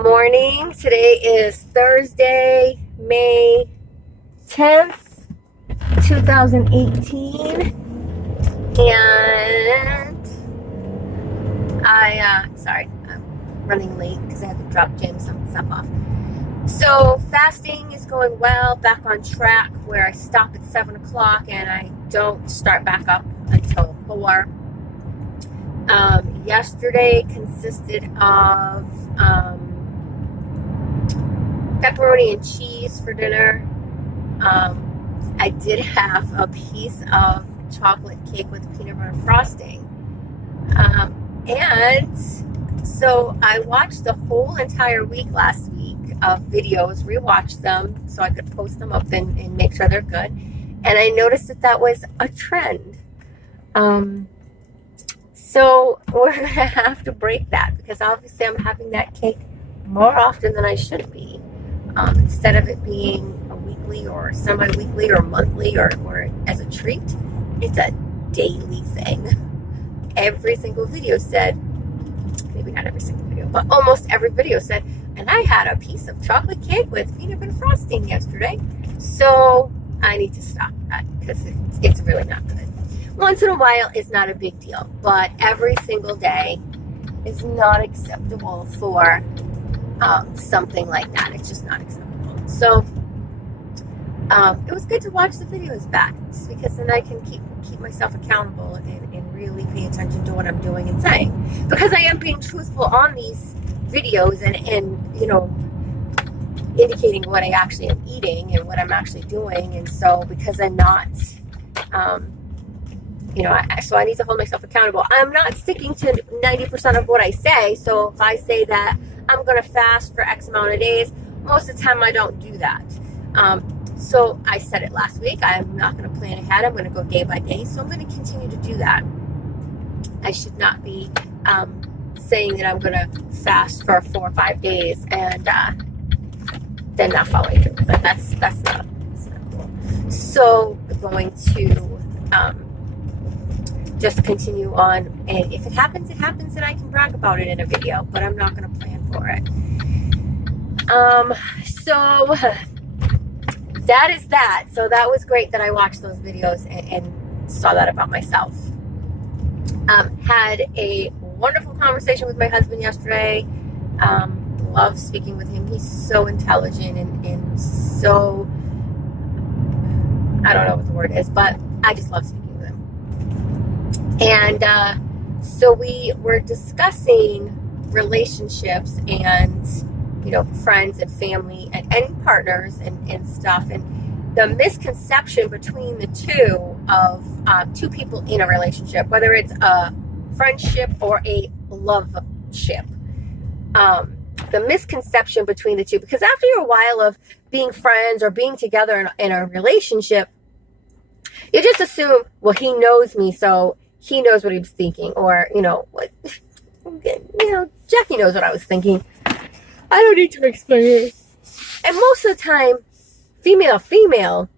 Good morning. Today is Thursday, May 10th, 2018. And I'm running late because I had to drop James some stuff off. So fasting is going well, back on track where I stop at 7 o'clock and I don't start back up until 4. Yesterday consisted of pepperoni and cheese for dinner. I did have a piece of chocolate cake with peanut butter frosting. And so I watched the whole entire week last week of videos, rewatched them so I could post them up and make sure they're good. And I noticed that was a trend. So we're going to have to break that because obviously I'm having that cake more often than I should be. Instead of it being a weekly or semi-weekly or monthly or as a treat, it's a daily thing. Every single video said, maybe not every single video, but almost every video said, and I had a piece of chocolate cake with peanut butter frosting yesterday. So I need to stop that because it's really not good. Once in a while is not a big deal, but every single day is not acceptable for something like that. It's just not acceptable. So it was good to watch the videos back because then I can keep myself accountable and really pay attention to what I'm doing and saying. Because I am being truthful on these videos and indicating what I actually am eating and what I'm actually doing. And so because I'm not... so I need to hold myself accountable. I'm not sticking to 90% of what I say. So if I say that I'm going to fast for X amount of days, most of the time I don't do that. So I said it last week. I'm not going to plan ahead. I'm going to go day by day. So I'm going to continue to do that. I should not be saying that I'm going to fast for 4 or 5 days and then not following through. That's not cool. So I'm going to... just continue on, and if it happens, it happens, and I can brag about it in a video, but I'm not going to plan for it. So that is that. So that was great that I watched those videos and saw that about myself. Had a wonderful conversation with my husband yesterday. Love speaking with him. He's so intelligent and so, I don't know what the word is, but I just love speaking. And so we were discussing relationships and, friends and family and partners and stuff. And the misconception between the two of two people in a relationship, whether it's a friendship or a love-ship. The misconception between the two, because after a while of being friends or being together in a relationship, you just assume, well, he knows me, so he knows what he was thinking, or, Jackie knows what I was thinking. I don't need to explain it. And most of the time, female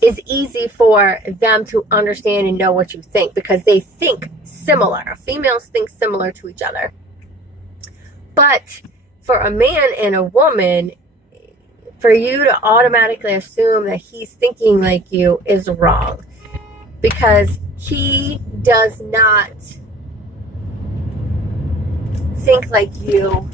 is easy for them to understand and know what you think because they think similar. Females think similar to each other. But for a man and a woman, for you to automatically assume that he's thinking like you is wrong because he does not think like you.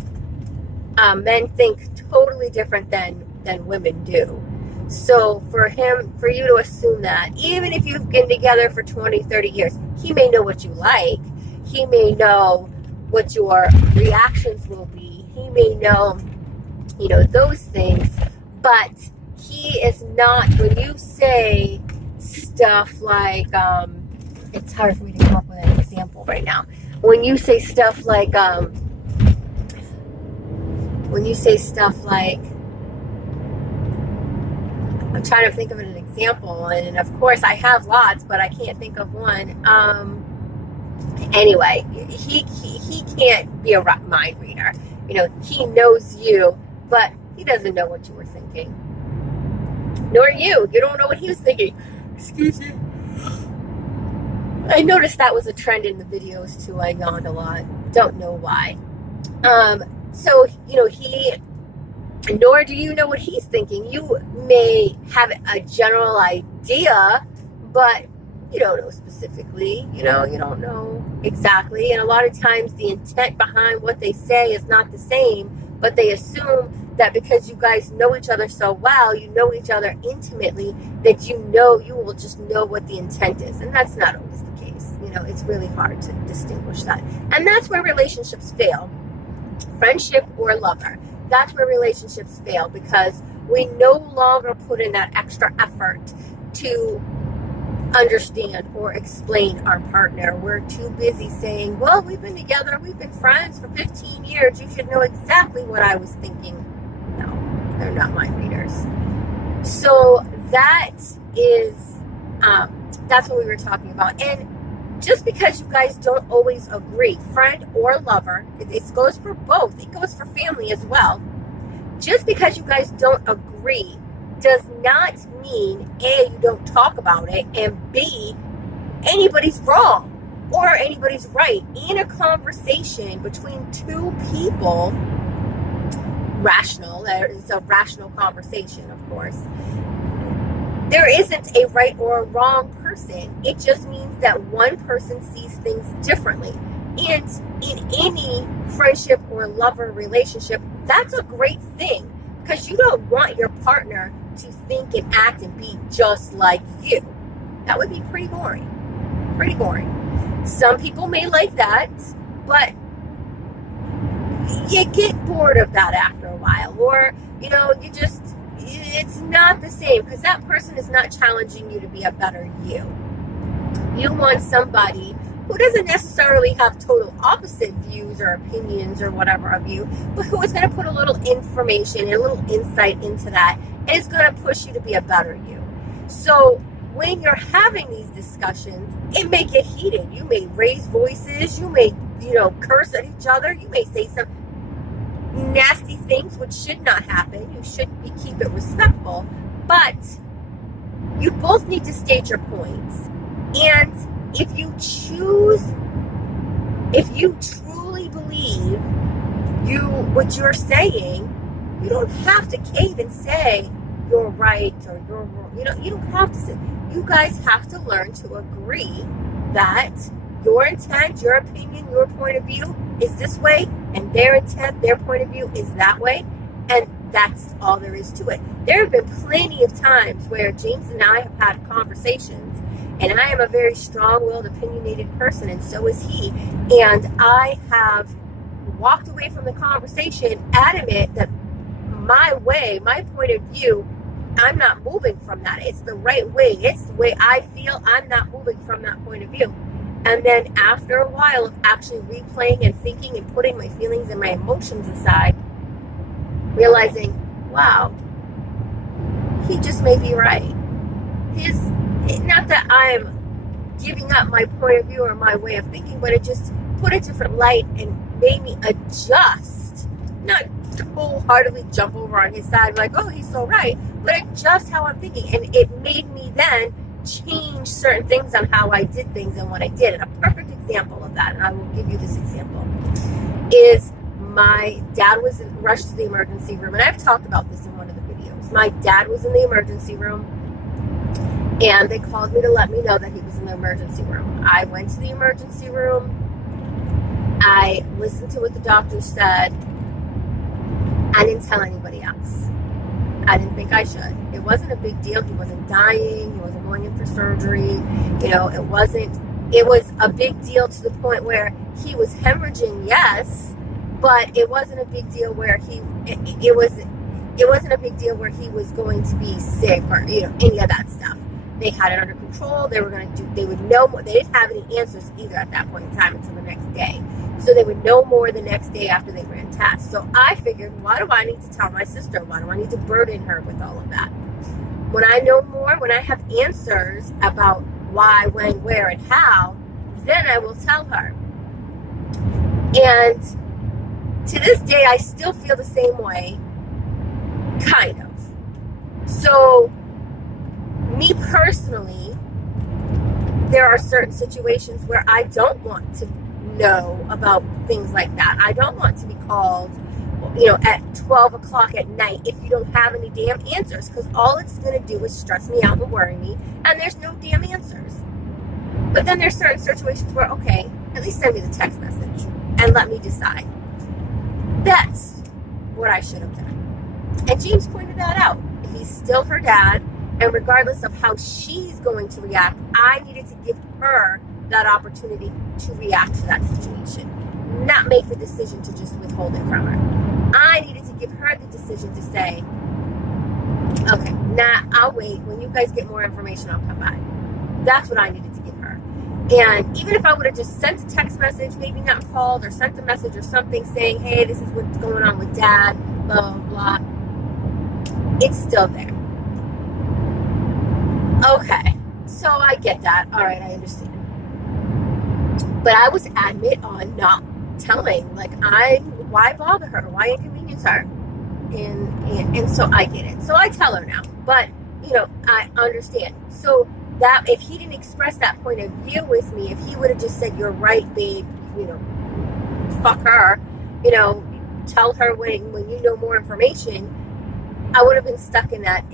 Men think totally different than women do. So for you to assume that, even if you've been together for 20, 30 years, he may know what you like. He may know what your reactions will be. He may know, those things. But he is not, when you say stuff like, it's hard for me to come up with an example right now. When you say stuff like, I'm trying to think of an example, and of course I have lots, but I can't think of one. Anyway, he can't be a mind reader. He knows you, but he doesn't know what you were thinking. Nor you. You don't know what he was thinking. Excuse me. I noticed that was a trend in the videos too. I yawned a lot. Don't know why. So, nor do you know what he's thinking. You may have a general idea, but you don't know specifically. You don't know exactly. And a lot of times the intent behind what they say is not the same, but they assume that because you guys know each other so well, you know each other intimately, that you will just know what the intent is. And that's not always the case. It's really hard to distinguish that. And that's where relationships fail. Friendship or lover. That's where relationships fail, because we no longer put in that extra effort to understand or explain our partner. We're too busy saying, well, we've been together, we've been friends for 15 years. You should know exactly what I was thinking. No, they're not mind readers. So that's what we were talking about. And just because you guys don't always agree, friend or lover, it goes for both. It goes for family as well. Just because you guys don't agree does not mean, A, you don't talk about it, and B, anybody's wrong or anybody's right. In a conversation between two people, rational, it's a rational conversation, of course, there isn't a right or a wrong person. It just means that one person sees things differently. And in any friendship or lover relationship, that's a great thing, because you don't want your partner to think and act and be just like you. That would be pretty boring. Pretty boring. Some people may like that, but you get bored of that after a while. Or, it's not the same, because that person is not challenging you to be a better you. You want somebody who doesn't necessarily have total opposite views or opinions or whatever of you, but who is going to put a little information and a little insight into that, and is going to push you to be a better you. So when you're having these discussions, it may get heated. You may raise voices. You may, curse at each other. You may say some nasty things, which should not happen. You should keep it respectful, but you both need to state your points. And if you truly believe what you're saying, you don't have to cave and say you're right or you're wrong. You don't have to say. You guys have to learn to agree that your intent, your opinion, your point of view is this way, and their intent, their point of view is that way, and that's all there is to it. There have been plenty of times where James and I have had conversations, and I am a very strong-willed, opinionated person, and so is he, and I have walked away from the conversation adamant that my way, my point of view, I'm not moving from that. It's the right way. It's the way I feel. I'm not moving from that point of view. And then after a while of actually replaying and thinking and putting my feelings and my emotions aside, realizing, wow, he just may be right. Not that I'm giving up my point of view or my way of thinking, but it just put a different light and made me adjust. Not wholeheartedly jump over on his side like, oh, he's so right, but adjust how I'm thinking. And it made me then change certain things on how I did things and what I did. And a perfect example of that, and I will give you this example, is my dad was rushed to the emergency room. And I've talked about this in one of the videos. My dad was in the emergency room, and they called me to let me know that he was in the emergency room. I went to the emergency room. I listened to what the doctor said. I didn't tell anybody else. I didn't think I should. It wasn't a big deal. He wasn't dying. He wasn't going in for surgery. It was a big deal to the point where he was hemorrhaging, yes, but it wasn't a big deal where it wasn't a big deal where he was going to be sick or, any of that stuff. They had it under control. They would know more. They didn't have any answers either at that point in time until the next day. So they would know more the next day after they ran tests. So I figured, why do I need to tell my sister? Why do I need to burden her with all of that? When I know more, when I have answers about why, when, where, and how, then I will tell her. And to this day, I still feel the same way, kind of. So, me personally, there are certain situations where I don't want to know about things like that. I don't want to be called at 12 o'clock at night if you don't have any damn answers, because all it's going to do is stress me out and worry me, and there's no damn answers. But then there's certain situations where, okay, at least send me the text message and let me decide. That's what I should have done. And James pointed that out. He's still her dad, and regardless of how she's going to react, I needed to give her that opportunity to react to that situation, not make the decision to just withhold it from her. I needed to give her the decision to say, okay, nah, I'll wait. When you guys get more information, I'll come by. That's what I needed to give her. And even if I would have just sent a text message, maybe not called, or sent a message or something saying, hey, this is what's going on with dad, blah, blah, blah, it's still there. Okay, so I get that. All right, I understand. But I was adamant on not telling. Why bother her? Why inconvenience her? And so I get it. So I tell her now. But, I understand. So that if he didn't express that point of view with me, if he would have just said, you're right, babe, fuck her, tell her when you know more information, I would have been stuck in that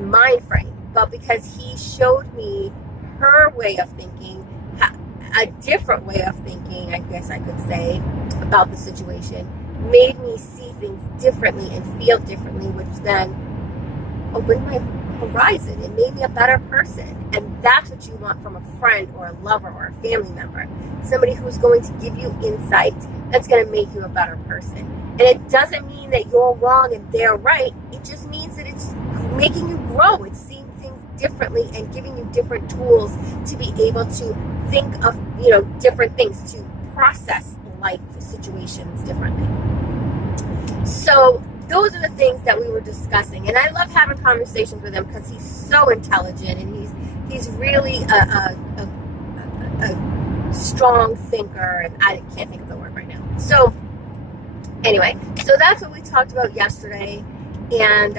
mind frame. But because he showed me her way of thinking, a different way of thinking, I guess I could say, about the situation, made me see things differently and feel differently, which then opened my horizon and made me a better person. And that's what you want from a friend or a lover or a family member. Somebody who's going to give you insight that's going to make you a better person. And it doesn't mean that you're wrong and they're right. It just means that it's making you grow. It's seeing things differently and giving you different tools to be able to think of, different things, to process life situations differently. So those are the things that we were discussing. And I love having conversations with him because he's so intelligent, and he's really a strong thinker, and I can't think of the word right now. So anyway, so that's what we talked about yesterday. And,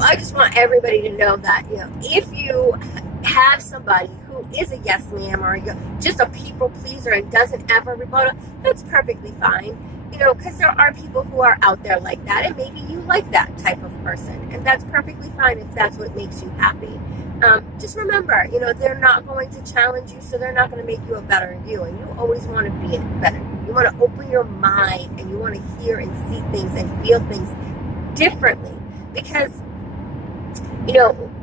I just want everybody to know that, if you have somebody who is a yes ma'am or just a people pleaser and doesn't ever rebuttal, that's perfectly fine. Because there are people who are out there like that, and maybe you like that type of person, and that's perfectly fine if that's what makes you happy. Just remember, they're not going to challenge you, so they're not going to make you a better you, and you always want to be a better you. You want to open your mind, and you want to hear and see things and feel things differently, because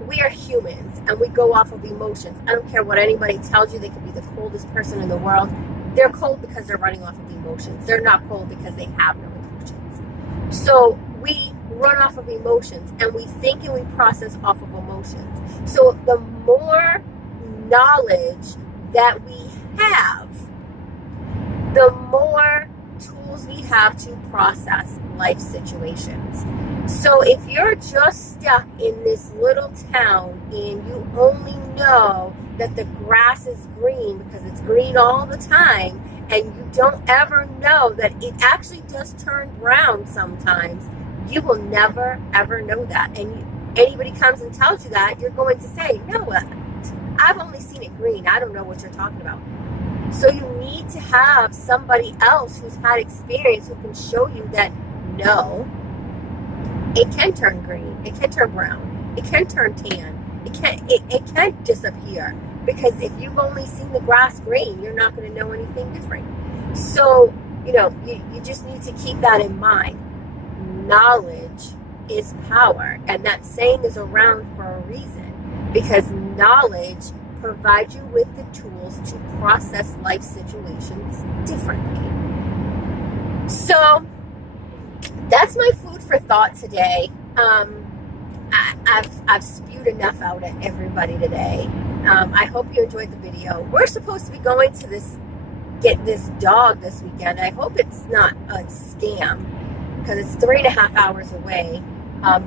we are humans and we go off of emotions. I don't care what anybody tells you. They could be the coldest person in the world. They're cold because they're running off of emotions. They're not cold because they have no emotions. So we run off of emotions, and we think and we process off of emotions. So the more knowledge that we have, the more tools we have to process life situations. So if you're just stuck in this little town and you only know that the grass is green because it's green all the time, and you don't ever know that it actually does turn brown sometimes, you will never ever know that. And anybody comes and tells you that, you're going to say, no, I've only seen it green. I don't know what you're talking about. So you need to have somebody else who's had experience who can show you that no, it can turn green, it can turn brown, it can turn tan, it can disappear. Because if you've only seen the grass green, you're not going to know anything different. So, you just need to keep that in mind. Knowledge is power. And that saying is around for a reason. Because knowledge provides you with the tools to process life situations differently. So, that's my food for thought today. I've spewed enough out at everybody today. I hope you enjoyed the video. We're supposed to be going to get this dog this weekend. I hope it's not a scam, because it's 3.5 hours away.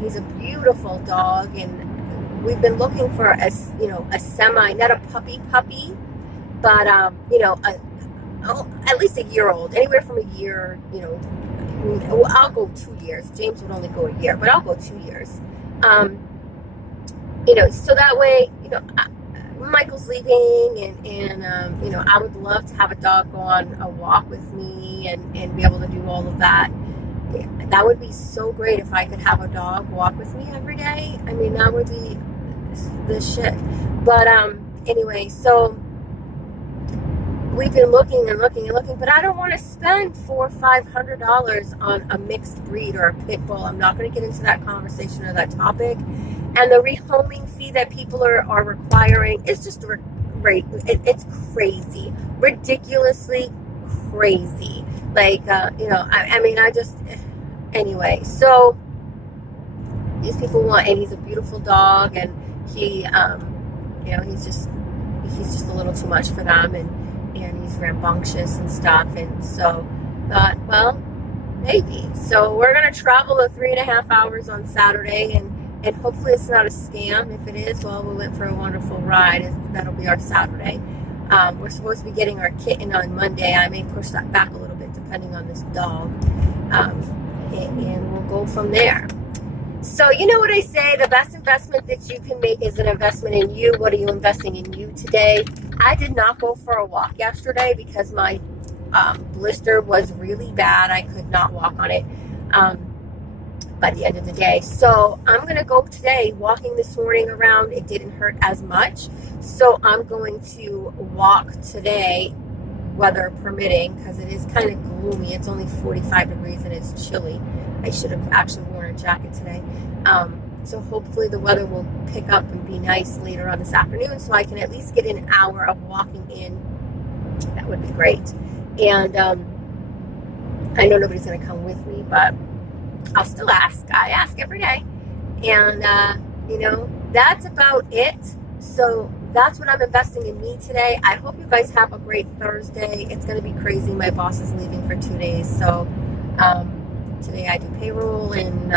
He's a beautiful dog, and we've been looking for a semi, not a puppy, but at least a year old, anywhere from a year. I'll go 2 years. James would only go a year, but I'll go 2 years. So that way, Michael's leaving, and you know, I would love to have a dog go on a walk with me and be able to do all of that. That would be so great if I could have a dog walk with me every day. I mean, that would be the shit. But anyway, so we've been looking and looking and looking, but I don't want to spend $400 or $500 on a mixed breed or a pit bull. I'm not going to get into that conversation or that topic. And the rehoming fee that people are requiring is just it's crazy, ridiculously crazy. Like, you know, I mean, anyway, so these people want, and he's a beautiful dog, and he, you know, he's just a little too much for them, and he's rambunctious and stuff, and so thought, well, maybe. So we're going to travel 3.5 hours on Saturday, and hopefully it's not a scam. If it is, well, we went for a wonderful ride, and that'll be our Saturday. We're supposed to be getting our kitten on Monday. I may push that back a little bit depending on this dog, and we'll go from there. So you know what I say, the best investment that you can make is an investment in you. What are you investing in you today? I did not go for a walk yesterday because my blister was really bad. I could not walk on it by the end of the day. So I'm going to go today walking this morning around. It didn't hurt as much. So I'm going to walk today, weather permitting, because it is kind of gloomy. It's only 45 degrees and it's chilly. I should have actually worn a jacket today. So hopefully the weather will pick up and be nice later on this afternoon, so I can at least get an hour of walking in. That would be great. And I know nobody's going to come with me, but I'll still ask. I ask every day. And, you know, that's about it. So that's what I'm investing in me today. I hope you guys have a great Thursday. It's going to be crazy. My boss is leaving for 2 days. So today I do payroll, and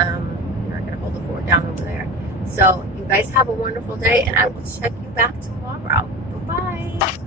you're going to hold the fort down over there. So you guys have a wonderful day, and I will check you back tomorrow. Bye-bye.